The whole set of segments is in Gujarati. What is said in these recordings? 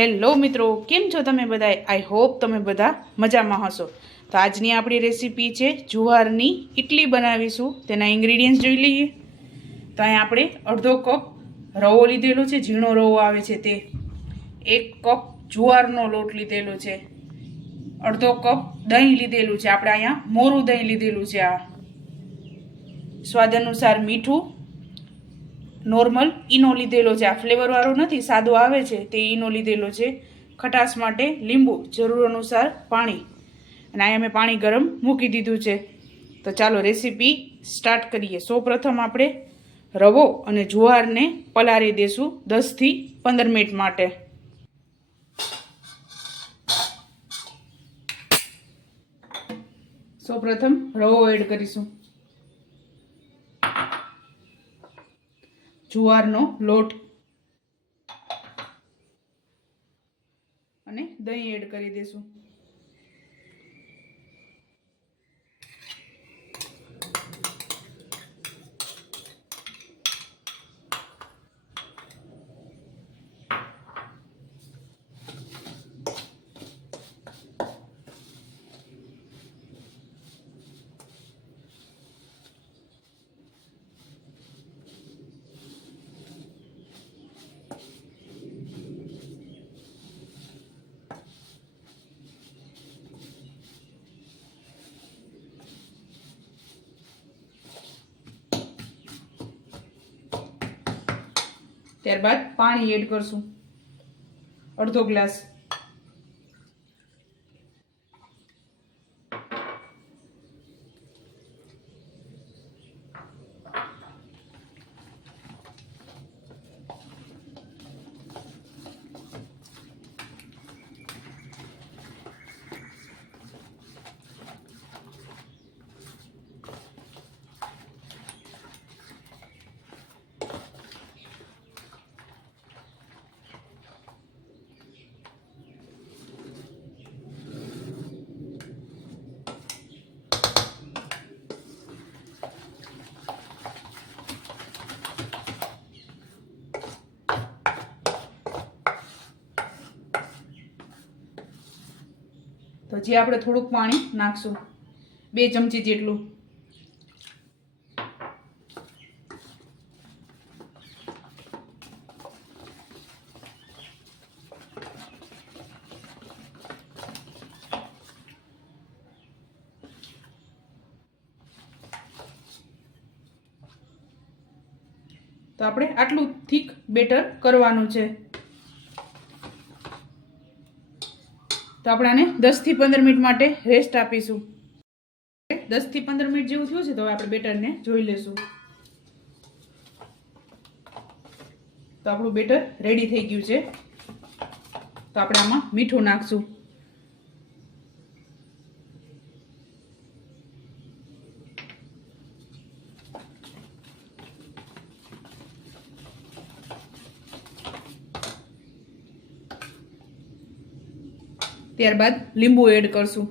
હેલો મિત્રો, કેમ છો તમે બધા? આઈ હોપ તમે બધા મજામાં હશો. તો આજની આપણી રેસીપી છે જુવારની ઇડલી બનાવીશું. તેના ઇન્ગ્રીડિયન્ટ્સ જોઈ લઈએ. તો અહીંયા આપણે અડધો કપ રવો લીધેલો છે, ઝીણો રવો આવે છે તે. 1 કપ જુવારનો લોટ લીધેલો છે. અડધો કપ દહીં લીધેલું છે. આપણે અહીંયા મોરું દહીં લીધેલું છે. આ સ્વાદ અનુસાર મીઠું, નોર્મલ ઈનો લીધેલો છે. આ ફ્લેવરવાળો નથી, સાદો આવે છે તે ઈનો લીધેલો છે. ખટાશ માટે લીંબુ, જરૂર અનુસાર પાણી, અને અહીંયા મેં પાણી ગરમ મૂકી દીધું છે. તો ચાલો રેસીપી સ્ટાર્ટ કરીએ. સૌપ્રથમ આપણે રવો અને જુવારને પલાળી દેશું 10 થી 15 મિનિટ માટે. સૌપ્રથમ રવો એડ કરીશું, જુવારનો લોટ અને દહીં એડ કરી દેશું. ત્યારબાદ પાણી એડ કરશું, અડધો ગ્લાસ. તો જે આપણે થોડુંક પાણી નાખશું, 2 ચમચી જેટલું. તો આપણે આટલું થીક બેટર કરવાનું છે. તો આપણે આને 10 થી 15 મિનિટ માટે રેસ્ટ આપીશું. 10 થી 15 મિનિટ જેવું થયું છે. તો હવે આપણે બેટરને જોઈ લેશું. તો આપણું બેટર રેડી થઈ ગયું છે. તો આપણે આમાં મીઠું નાખશું. ત્યારબાદ લીંબુ એડ કરશું.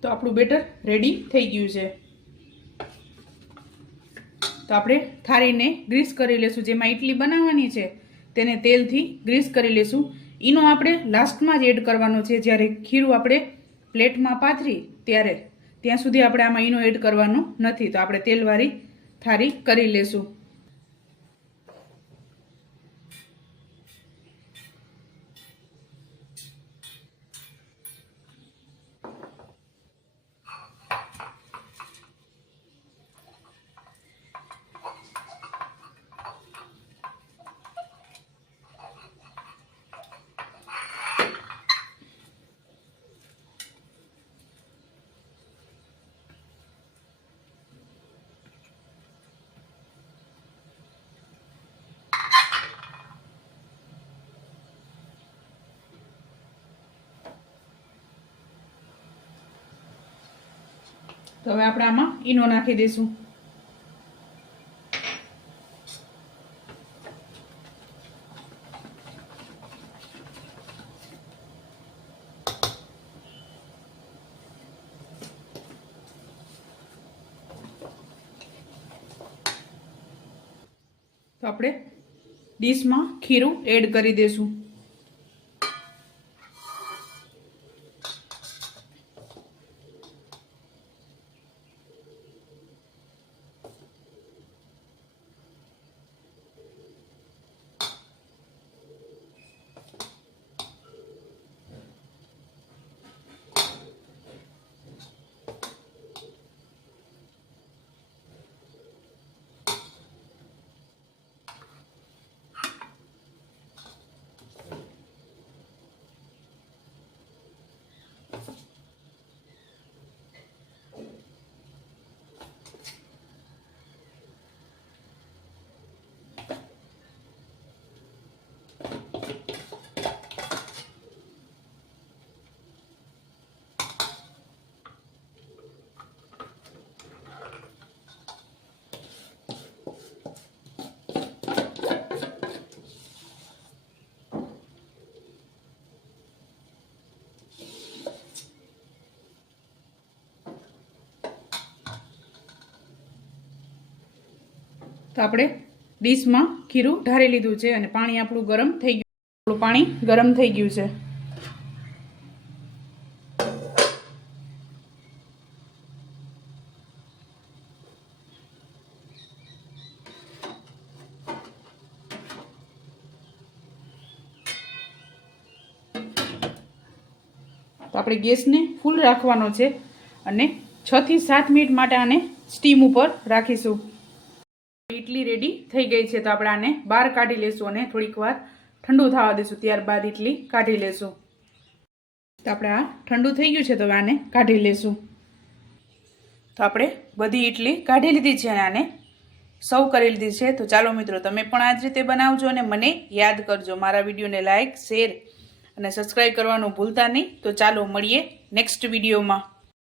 તો આપણું બેટર રેડી થઈ ગયું છે. તો આપણે થાળીને ગ્રીસ કરી લેશું. જેમાં ઇડલી બનાવવાની છે તેને તેલથી ગ્રીસ કરી લેશું. ઈનો આપણે લાસ્ટમાં જ એડ કરવાનો છે. જ્યારે ખીરું આપણે પ્લેટમાં પાથરી ત્યારે, ત્યાં સુધી આપણે આમાં ઈનો એડ કરવાનો નથી. તો આપણે તેલવાળી થાળી કરી લેશું. તો હવે આપણે આમાં ઈનો નાખી દઈશું. તો આપણે ડીશમાં ખીરું એડ કરી દઈશું. તો આપણે ડીશમાં ખીરું ઢારી લીધું છે અને પાણી આપણું ગરમ થઈ ગયું. આપણું પાણી ગરમ થઈ ગયું છે. તો આપણે ગેસને ફૂલ રાખવાનો છે અને 6 થી 7 મિનિટ માટે આને સ્ટીમ ઉપર રાખીશું. ઇડલી રેડી થઈ ગઈ છે. તો આપણે આને બહાર કાઢી લેશું અને થોડીક વાર ઠંડુ થવા દઈશું. ત્યારબાદ ઇડલી કાઢી લેશું. તો આપણે આ ઠંડુ થઈ ગયું છે તો આને કાઢી લેશું. તો આપણે બધી ઇડલી કાઢી લીધી છે અને આને સર્વ કરી લીધી છે. તો ચાલો મિત્રો, તમે પણ આ જ રીતે બનાવજો અને મને યાદ કરજો. મારા વિડીયોને લાઇક, શેર અને સબસ્ક્રાઈબ કરવાનું ભૂલતા નહીં. તો ચાલો મળીએ નેક્સ્ટ વિડીયોમાં.